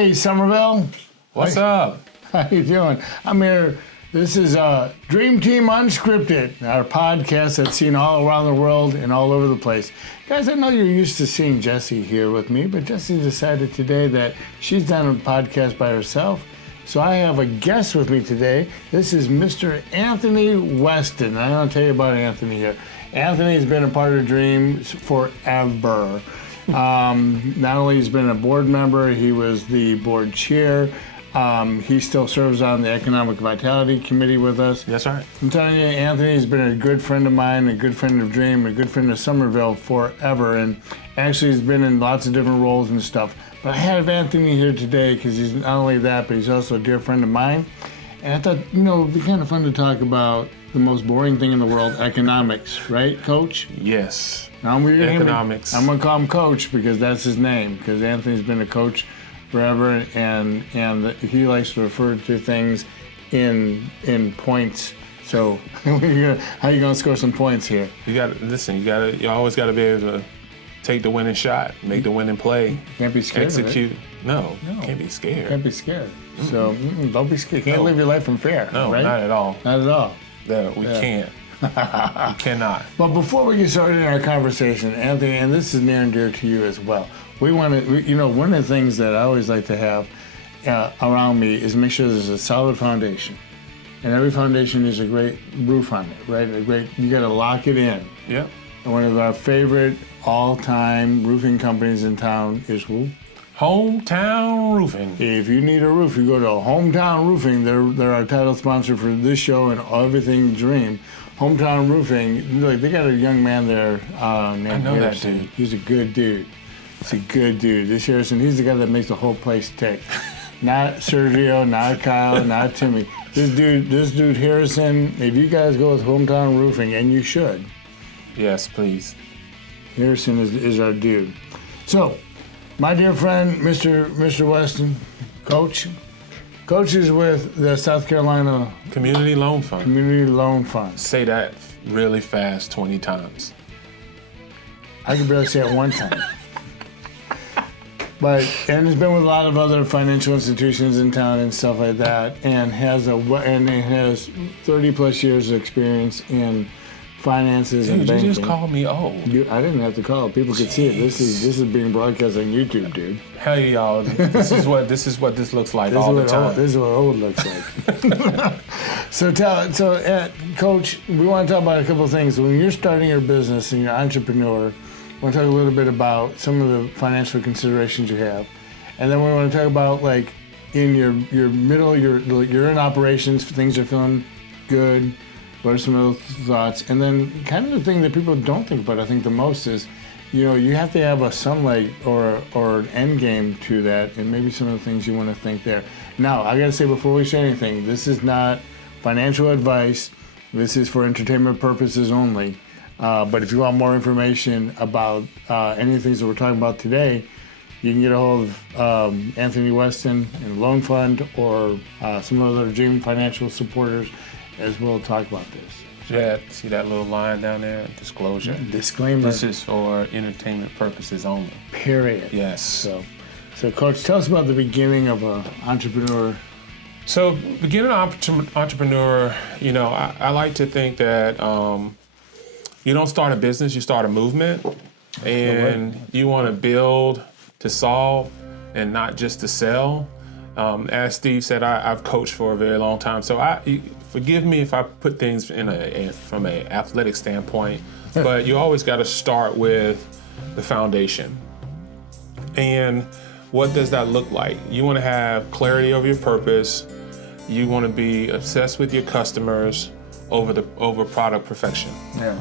Hey, Somerville. What's up? How you doing? I'm here. This is Dream Team Unscripted, our podcast that's seen all around the world and all over the place. Guys, I know you're used to seeing Jessie here with me, but Jessie decided today that she's done a podcast by herself. So I have a guest with me today. This is Mr. Anthony Weston. I'm going to tell you about Anthony here. Anthony's been a part of Dream forever. Not only has been a board member, he was the board chair. He still serves on the Economic Vitality Committee with us. That's right. I'm telling you, Anthony's been a good friend of mine, a good friend of Dream, a good friend of Somerville forever, and actually he's been in lots of different roles and stuff. But I have Anthony here today because he's not only that, but he's also a dear friend of mine. And I thought, it would be kind of fun to talk about the most boring thing in the world, economics, right, Coach? Yes. Economics. I'm going to call him Coach because that's his name, because Anthony's been a coach forever, and he likes to refer to things in points. So how are you going to score some points here? You always got to be able to take the winning shot, make the winning play. Can't be scared. Execute. Right? No, can't be scared. Can't be scared. So don't be scared. Can't live your life in fear. No, right? Not at all. Not at all. No, we can't. We cannot. But before we get started in our conversation, Anthony, and this is near and dear to you as well, we want to, one of the things that I always like to have around me is make sure there's a solid foundation. And every foundation needs a great roof on it, right? You got to lock it in. Yep. And one of our favorite all-time roofing companies in town is who? Hometown Roofing. If you need a roof, you go to Hometown Roofing. They're our title sponsor for this show and everything Dream. Hometown Roofing, they got a young man there named Harrison. That dude. He's a good dude. He's a good dude. This Harrison, he's the guy that makes the whole place tick. Not Sergio, not Kyle, not Timmy. This dude Harrison, if you guys go with Hometown Roofing, and you should. Yes, please. Harrison is our dude. So, my dear friend, Mr. Weston, Coach is with the South Carolina Community Loan Fund. Community Loan Fund. Say that really fast 20 times. I can barely say it one time. And it's been with a lot of other financial institutions in town and stuff like that, and it has 30 plus years of experience in finances and banking. You just called me old. I didn't have to call it. People could see it. This is being broadcast on YouTube, dude. Hey y'all, this is what this looks like all the time. This is what old looks like. So Coach, we want to talk about a couple of things. When you're starting your business and you're an entrepreneur, we want to talk a little bit about some of the financial considerations you have, and then we want to talk about in your middle, you're in operations, things are feeling good. What are some of those thoughts? And then kind of the thing that people don't think about, I think the most is, you have to have a sunlight or an end game to that, and maybe some of the things you want to think there. Now, I got to say before we say anything, this is not financial advice. This is for entertainment purposes only. But if you want more information about any of the things that we're talking about today, you can get a hold of Anthony Weston and Loan Fund or some of the other Dream financial supporters as we'll talk about this. See that little line down there? Disclosure. Disclaimer. This is for entertainment purposes only. Period. Yes. So Coach, tell us about the beginning of an entrepreneur. So, beginning entrepreneur, I like to think that you don't start a business, you start a movement. And you want to build to solve and not just to sell. As Steve said, I've coached for a very long time. So forgive me if I put things from an athletic standpoint, but you always got to start with the foundation. And what does that look like? You want to have clarity over your purpose. You want to be obsessed with your customers over product perfection. Yeah.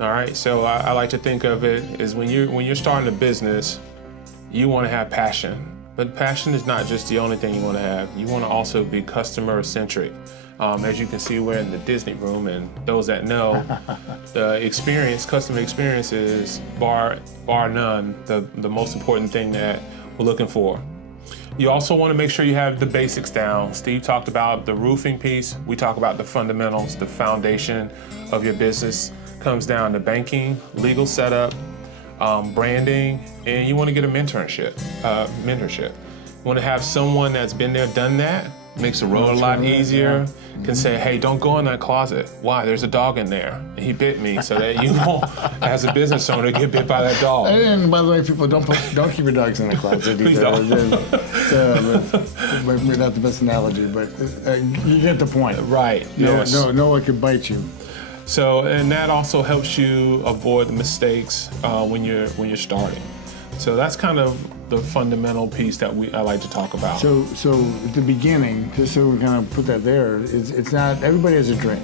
All right. So I like to think of it as when you're starting a business, you want to have passion. But passion is not just the only thing you want to have. You want to also be customer-centric. As you can see, we're in the Disney room, and those that know, the customer experience is bar none, the most important thing that we're looking for. You also want to make sure you have the basics down. Steve talked about the roofing piece. We talk about the fundamentals, the foundation of your business comes down to banking, legal setup, branding, and you want to get a mentorship. Want to have someone that's been there, done that, makes the road a lot easier. Can say, hey, don't go in that closet. Why? There's a dog in there. He bit me, so that you won't, as a business owner, get bit by that dog. And by the way, people, don't keep your dogs in the closet. Please don't. Maybe not the best analogy, but you get the point. Right. No one could bite you. So, and that also helps you avoid the mistakes when you're starting. So that's kind of the fundamental piece that I like to talk about. So at the beginning, just so we kind of put that there, it's not, everybody has a dream.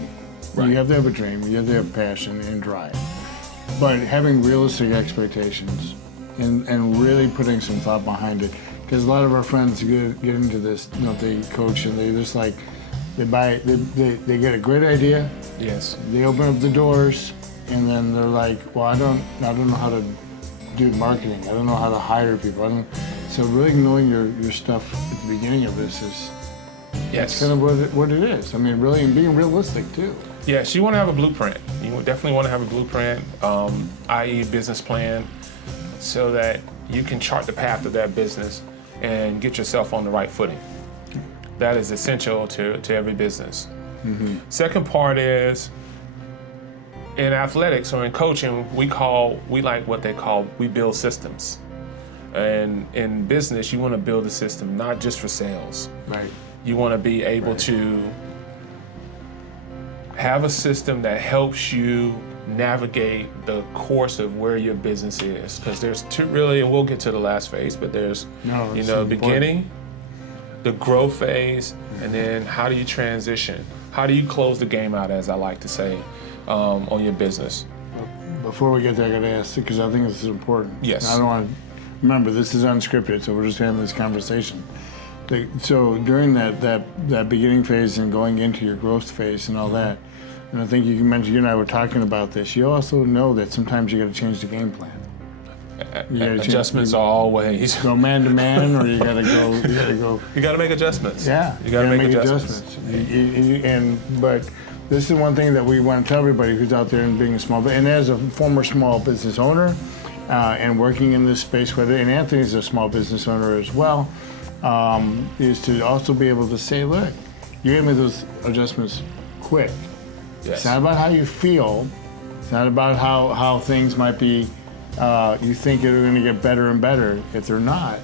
Right. You have to have a dream, you have to have passion and drive. But having realistic expectations and really putting some thought behind it, because a lot of our friends get into this, they coach and they just like, they get a great idea. Yes. They open up the doors and then they're like, well, I don't know how to do marketing. I don't know how to hire people. So really knowing your stuff at the beginning of this is Yes. kind of what it is. I mean, really, and being realistic too. Yes, you want to have a blueprint. You definitely want to have a blueprint, i.e. business plan, so that you can chart the path of that business and get yourself on the right footing. That is essential to every business. Mm-hmm. Second part is, in athletics or in coaching, we build systems. And in business, you want to build a system, not just for sales. Right. You want to be able to have a system that helps you navigate the course of where your business is. Because there's two really, and we'll get to the last phase, but there's, beginning, the growth phase, and then how do you transition? How do you close the game out, as I like to say, on your business? Before we get there, I got to ask, because I think this is important. Yes. I don't want to, remember, this is unscripted, so we're just having this conversation. So during that beginning phase and going into your growth phase and all that, and I think you mentioned, you and I were talking about this, you also know that sometimes you got to change the game plan. Adjustments are always. Go man to man, or you got to go. You got to make adjustments. Yeah, you got to make adjustments. But this is one thing that we want to tell everybody who's out there and being a small, and as a former small business owner, and working in this space, and Anthony's a small business owner as well, is to also be able to say, look, you gave me those adjustments quick. Yes. It's not about how you feel. It's not about how things might be. You think they're going to get better and better. If they're not,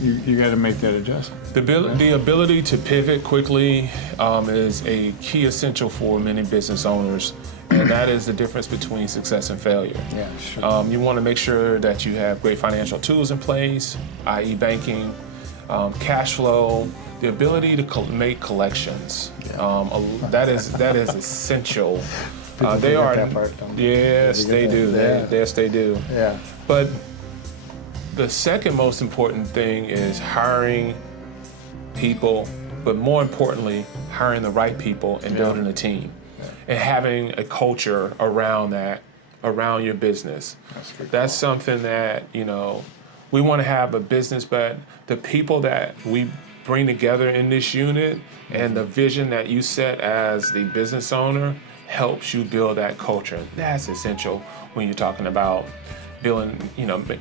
you got to make that adjustment. The ability to pivot quickly is a key essential for many business owners, and that is the difference between success and failure. Yeah, sure. You want to make sure that you have great financial tools in place, i.e. banking, cash flow, the ability to make collections. Yeah. That is essential. They are. That part, yes, they do. Yeah. Yes, they do. Yeah. But the second most important thing is hiring people, but more importantly, hiring the right people and building a team, and having a culture around that, around your business. That's something that we want to have a business, but the people that we bring together in this unit and the vision that you set as the business owner helps you build that culture. That's essential when you're talking about building,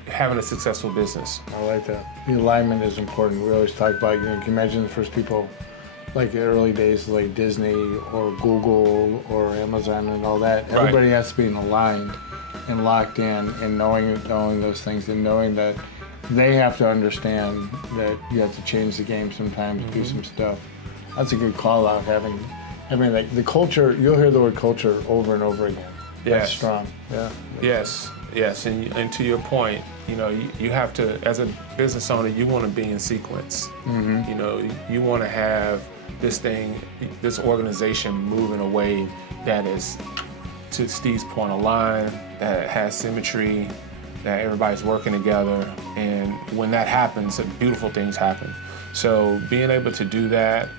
having a successful business. I like that. The alignment is important. We always talk about, can you imagine the first people, like the early days, like Disney or Google or Amazon and all that. Right. Everybody has to be aligned and locked in and knowing those things and knowing that they have to understand that you have to change the game sometimes, do some stuff. That's a good call out, having like the culture. You'll hear the word culture over and over again. Yes. That's strong. Yeah. Yes, and to your point, you have to, as a business owner, you want to be in sequence. Mm-hmm. You want to have this organization move in a way that is, to Steve's point, aligned, that has symmetry, that everybody's working together, and when that happens, beautiful things happen. So being able to do that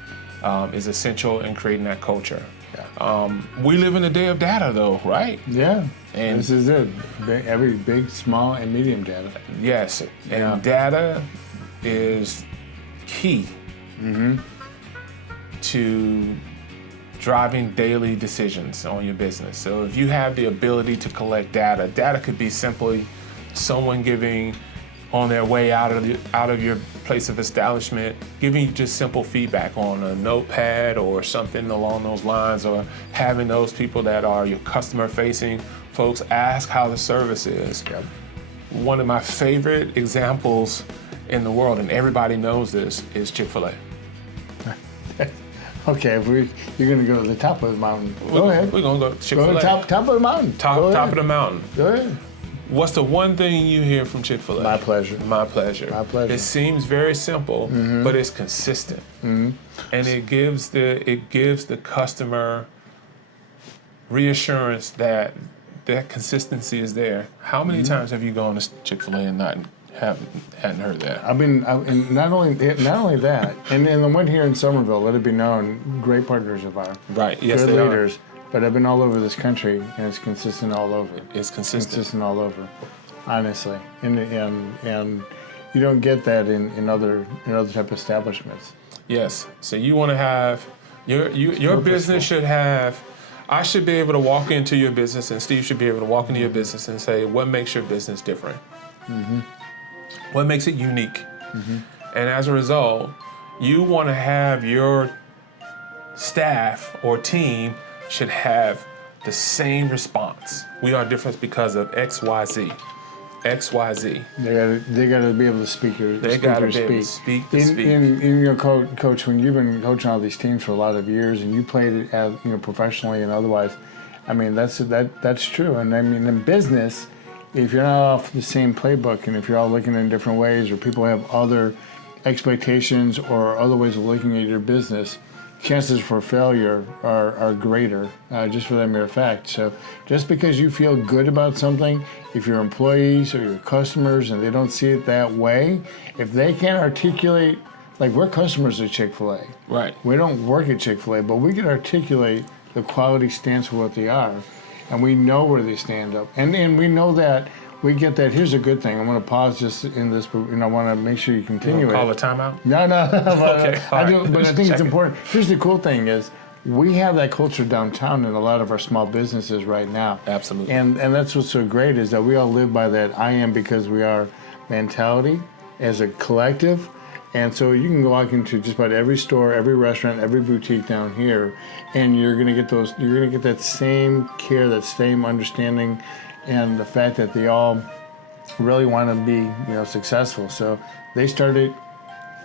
is essential in creating that culture. Yeah. We live in the day of data, though, right? Yeah. And this is it. Every big, small, and medium data. Yes, and data is key to driving daily decisions on your business. So if you have the ability to collect data could be simply someone giving on their way out of your place of establishment, giving you just simple feedback on a notepad or something along those lines, or having those people that are your customer-facing folks ask how the service is. Yep. One of my favorite examples in the world, and everybody knows this, is Chick-fil-A. Okay, you're going to go to the top of the mountain. Go ahead. We're going to go to Chick-fil-A. Go to top of the mountain. Top of the mountain. Go ahead. What's the one thing you hear from Chick-fil-A? My pleasure. My pleasure. My pleasure. It seems very simple, but it's consistent, and it gives the customer reassurance that that consistency is there. How many times have you gone to Chick-fil-A and hadn't heard that? And not only that, and the one here in Somerville, let it be known, great partners of ours. Right. Yes, good they leaders. are. But I've been all over this country, and it's consistent all over. It's consistent all over, honestly. And you don't get that in other type of establishments. Yes. So you want to have your business should have. I should be able to walk into your business, and Steve should be able to walk into your business and say, what makes your business different? What makes it unique? And as a result, you want to have your staff or team should have the same response. We are different because of X, Y, Z. X, Y, Z. They got to be able to speak. They got to be able to speak. In your coach, when you've been coaching all these teams for a lot of years, and you played it as professionally and otherwise, I mean that's true. And I mean in business, if you're not off the same playbook, and if you're all looking in different ways, or people have other expectations or other ways of looking at your business, chances for failure are greater, just for that mere fact. So just because you feel good about something, if your employees or your customers and they don't see it that way, if they can't articulate, like we're customers at Chick-fil-A. Right. We don't work at Chick-fil-A, but we can articulate the quality stance for what they are, and we know where they stand up. And we know that. We get that. Here's a good thing. I'm going to pause just in this, but I want to make sure you continue it. Call a timeout? No. Okay. But I think it's important. Here's the cool thing is we have that culture downtown in a lot of our small businesses right now. Absolutely. And that's what's so great is that we all live by that I am because we are mentality as a collective. And so you can walk into just about every store, every restaurant, every boutique down here, and you're going to get that same care, that same understanding, and the fact that they all really want to be, successful. So they started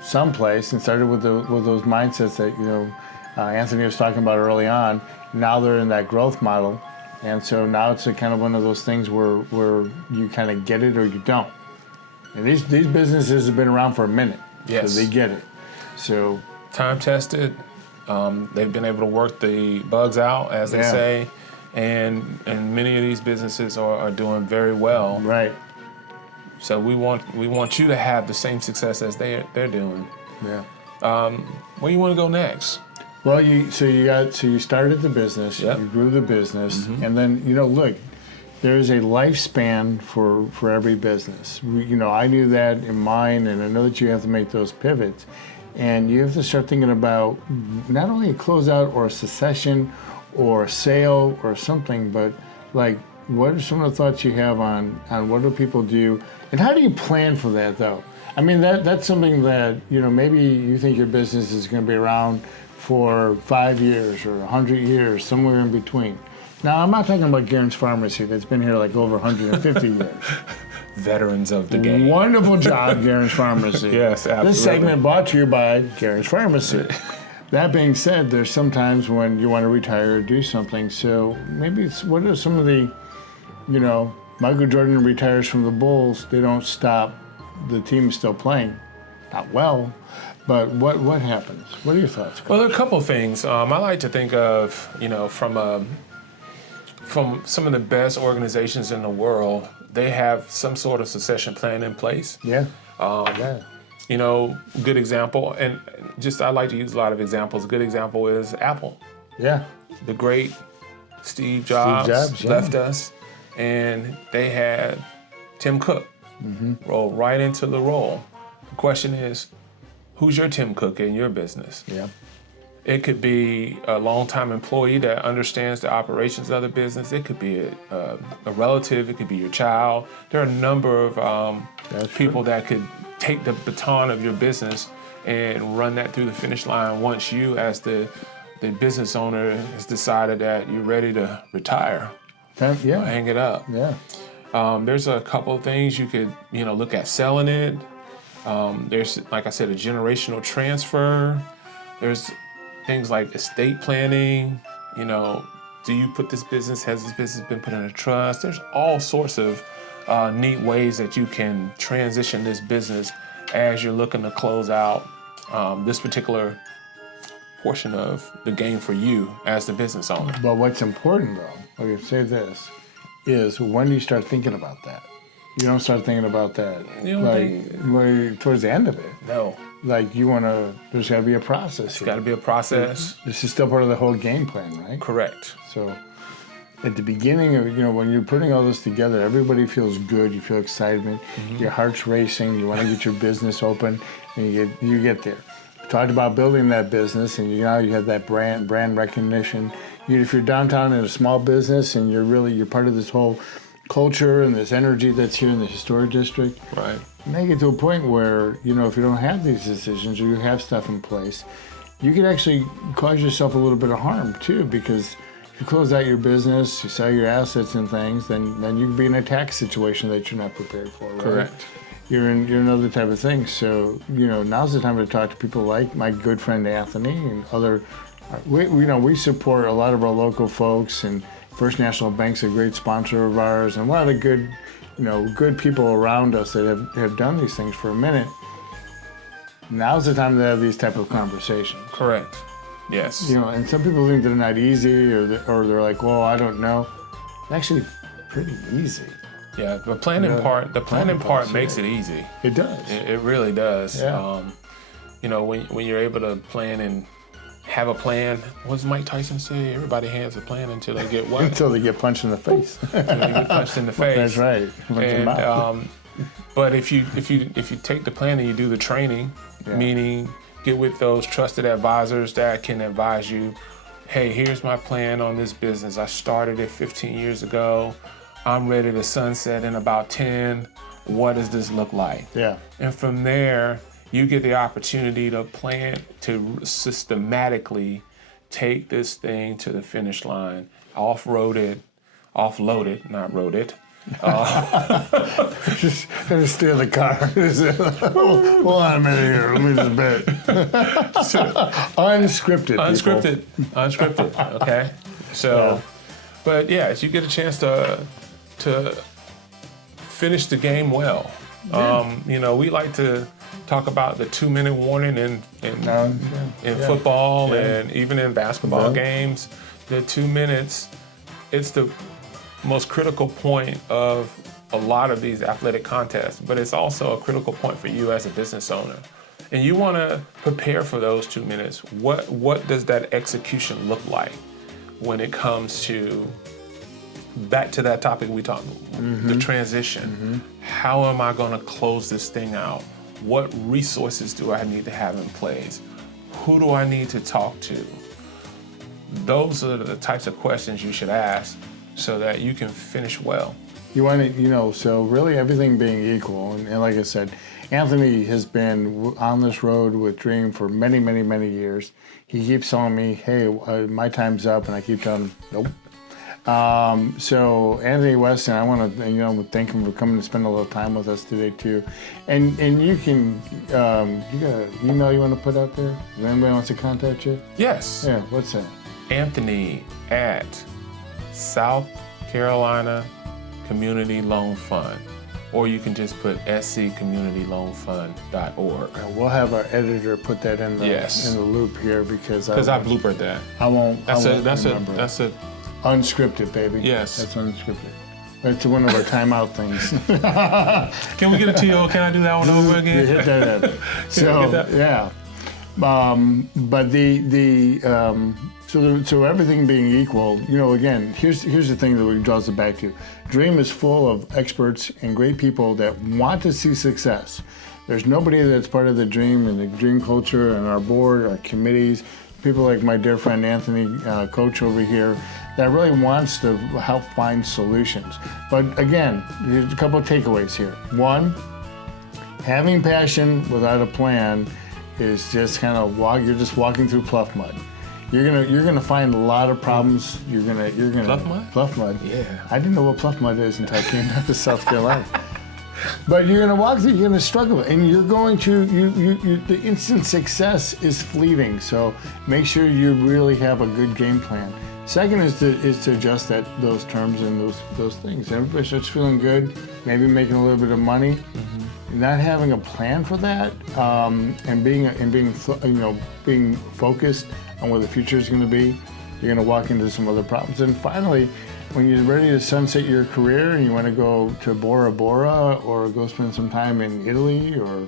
someplace and started with those mindsets that Anthony was talking about early on. Now they're in that growth model, and so now it's a kind of one of those things where you kind of get it or you don't. And these businesses have been around for a minute, yes, so they get it. So time tested. They've been able to work the bugs out, as they say. And many of these businesses are doing very well. Right. So we want you to have the same success as they're doing. Yeah. Where you want to go next? Well, you started the business, Yep. You grew the business, and then look, there's a lifespan for every business. I knew that in mine, and I know that you have to make those pivots, and you have to start thinking about not only a closeout or a succession or a sale or something, but like what are some of the thoughts you have on what do people do, and how do you plan for that though? I mean that's something that maybe you think your business is going to be around for 5 years or 100 years, somewhere in between. Now I'm not talking about Garen's Pharmacy that's been here like over 150 years. Veterans of the game. Wonderful job, Garen's Pharmacy. Yes, absolutely. This segment brought to you by Garen's Pharmacy. That being said, there's sometimes when you want to retire or do something. So maybe what are some of the, Michael Jordan retires from the Bulls. They don't stop. The team is still playing. Not well, but what happens? What are your thoughts? Well, there are a couple of things. I like to think of, from some of the best organizations in the world, they have some sort of succession plan in place. Yeah. Good example, and I like to use a lot of examples. A good example is Apple. Yeah. The great Steve Jobs left us, and they had Tim Cook roll right into the role. The question is, who's your Tim Cook in your business? Yeah. It could be a longtime employee that understands the operations of the business. It could be a relative. It could be your child. There are a number of people that could take the baton of your business and run that through the finish line once you, as the business owner, has decided that you're ready to retire. Yeah. Or hang it up. Yeah. There's a couple of things you could, look at selling it. There's, like I said, a generational transfer. There's things like estate planning. Do you put this business? Has this business been put in a trust? There's all sorts of neat ways that you can transition this business as you're looking to close out this particular portion of the game for you as the business owner. But what's important, though, I'll say this, is when do you start thinking about that? You don't start thinking about that towards the end of it. No. Like there's got to be a process. It's got to be a process. This is still part of the whole game plan, right? Correct. So at the beginning of, when you're putting all this together, everybody feels good. You feel excitement. Your heart's racing. You want to get your business open, and you get there. We talked about building that business, and you have that brand recognition. If you're downtown in a small business and you're part of this whole culture and this energy that's here in the historic district, right? Make it to a point where, if you don't have these decisions or you have stuff in place, you could actually cause yourself a little bit of harm too, because if you close out your business, you sell your assets and things, then you could be in a tax situation that you're not prepared for, right? Correct. You're in other type of things. So, now's the time to talk to people like my good friend Anthony and other. We support a lot of our local folks, and First National Bank's a great sponsor of ours, and a lot of good, good people around us that have done these things for a minute. Now's the time to have these type of conversations. Correct. Yes. And some people think they're not easy, or they're like, well, I don't know. It's actually pretty easy. Yeah, the planning part makes it easy. It does. It really does. Yeah. When you're able to plan and have a plan. What does Mike Tyson say? Everybody has a plan until they get what? Until they get punched in the face. Until they get punched in the face. That's right. And, but if you take the plan and you do the training, meaning get with those trusted advisors that can advise you, hey, here's my plan on this business. I started it 15 years ago. I'm ready to sunset in about 10. What does this look like? Yeah. And from there, you get the opportunity to plan to systematically take this thing to the finish line, offload it, not road it. Just gonna steer the car. Hold on a minute here. Let me just bet. Unscripted. Okay. So, but yeah, you get a chance to finish the game well. We like to talk about the 2-minute warning in football and even in basketball games. The 2 minutes, it's the most critical point of a lot of these athletic contests, but it's also a critical point for you as a business owner. And you want to prepare for those 2 minutes. What does that execution look like when it comes to back to that topic we talked about, the transition. How am I going to close this thing out? What resources do I need to have in place? Who do I need to talk to? Those are the types of questions you should ask so that you can finish well. You want to, so really everything being equal, and like I said, Anthony has been on this road with Dream for many, many, many years. He keeps telling me, hey, my time's up, and I keep telling him, nope. So Anthony Weston, I want to thank him for coming to spend a little time with us today too. And you can you got an email you want to put out there? If anybody wants to contact you? Yes. Yeah. What's that? Anthony at South Carolina Community Loan Fund, or you can just put scommunityloanfund.org. We'll have our editor put that in the loop here because I bloopered that. I won't. That's a Unscripted, baby. Yes. That's unscripted. That's one of our timeout things. Can we get a TO? Can I do that one over again? You hit that. So, yeah. But so everything being equal, again, here's the thing that we draws it back to. Dream is full of experts and great people that want to see success. There's nobody that's part of the Dream and the Dream culture and our board, our committees, people like my dear friend Anthony, coach over here, that really wants to help find solutions. But again, there's a couple of takeaways here. One, having passion without a plan is just kind of you're just walking through pluff mud. You're gonna find a lot of problems. You're gonna Pluff mud? Pluff mud. Yeah. I didn't know what pluff mud is until I came down to South Carolina. But you're gonna walk through. You're gonna struggle, and you're going to the instant success is fleeting. So make sure you really have a good game plan. Second is to adjust those terms and those things. Everybody starts feeling good, maybe making a little bit of money. Mm-hmm. Not having a plan for that, and being focused on where the future is going to be, you're going to walk into some other problems. And finally, when you're ready to sunset your career and you want to go to Bora Bora or go spend some time in Italy or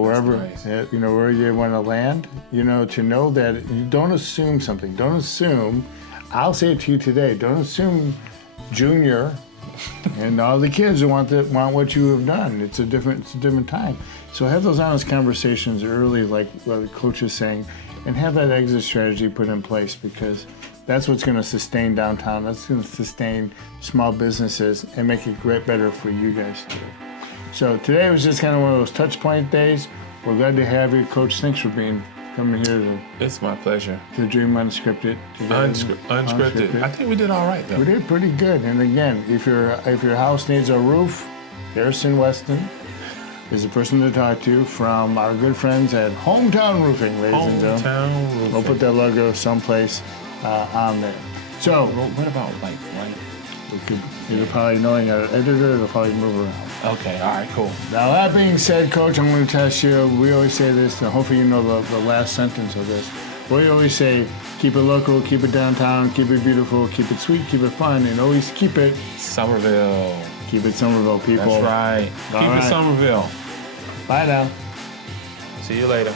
wherever, nice. Where you want to land, to know that you don't assume something. Don't assume, I'll say it to you today, don't assume Junior and all the kids want what you have done. It's a different time. So have those honest conversations early, like what the coach is saying, and have that exit strategy put in place, because that's what's going to sustain downtown. That's going to sustain small businesses and make it better for you guys too. So today was just kind of one of those touch point days. We're glad to have you, Coach. Thanks for coming here It's my pleasure. to Dream Unscripted. Unscripted. I think we did all right, though. We did pretty good. And again, if your house needs a roof, Harrison Weston is the person to talk to from our good friends at Hometown Roofing, ladies and gentlemen. Hometown Roofing. We'll put that logo someplace on there. So What about like right? you're probably knowing our editor, it'll probably move around. Okay, all right, cool. Now that being said, Coach, I'm going to test you. We always say this, and hopefully you know the last sentence of this. We always say, keep it local, keep it downtown, keep it beautiful, keep it sweet, keep it fun, and always keep it Somerville. Keep it Somerville, people. That's right. Keep it Somerville. Bye now. See you later.